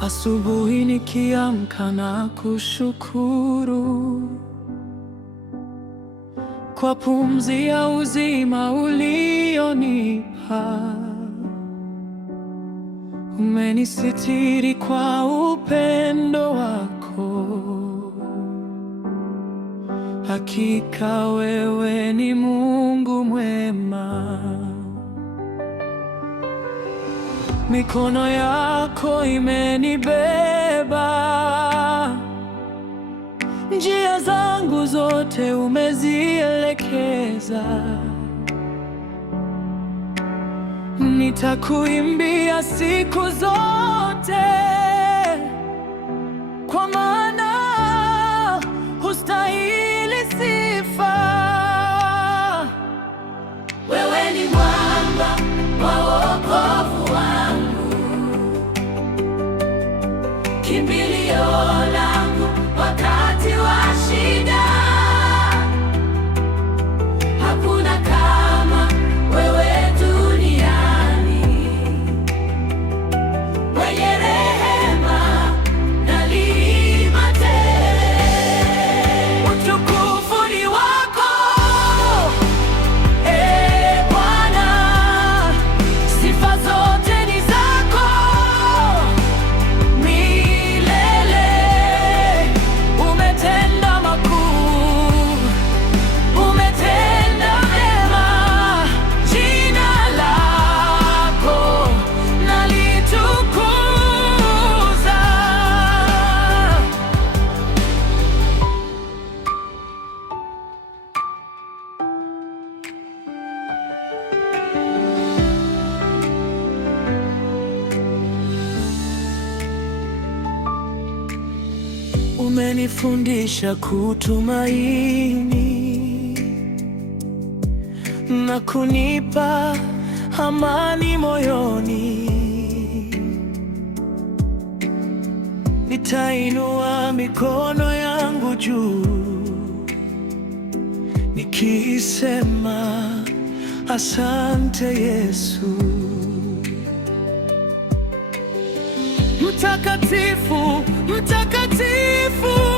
Asubuhi nikiamka na kushukuru kwa pumzi ya uzima ulionipa. Umenisitiri kwa upendo wako, hakika wewe ni Mungu mwema. Mikono yako imenibeba, njia zangu zote umezielekeza. Nitakuimbia siku zote, kwa maana hustahili sifa. Wewe ni mwamba wa wokovu wangu, kimbilio langu wakati wa shida. Hakuna kama wewe duniani, mwenye rehema na neema tele. Utukufu ni wako, Bwana, sifa zote ni zako milele. Umetenda makuu, umetenda mema, jina lako nalitukuza. Umenifundisha kutumaini na kunipa amani moyoni. Nitainua mikono yangu juu nikisema asante Yesu. Mtakatifu, mtakatifu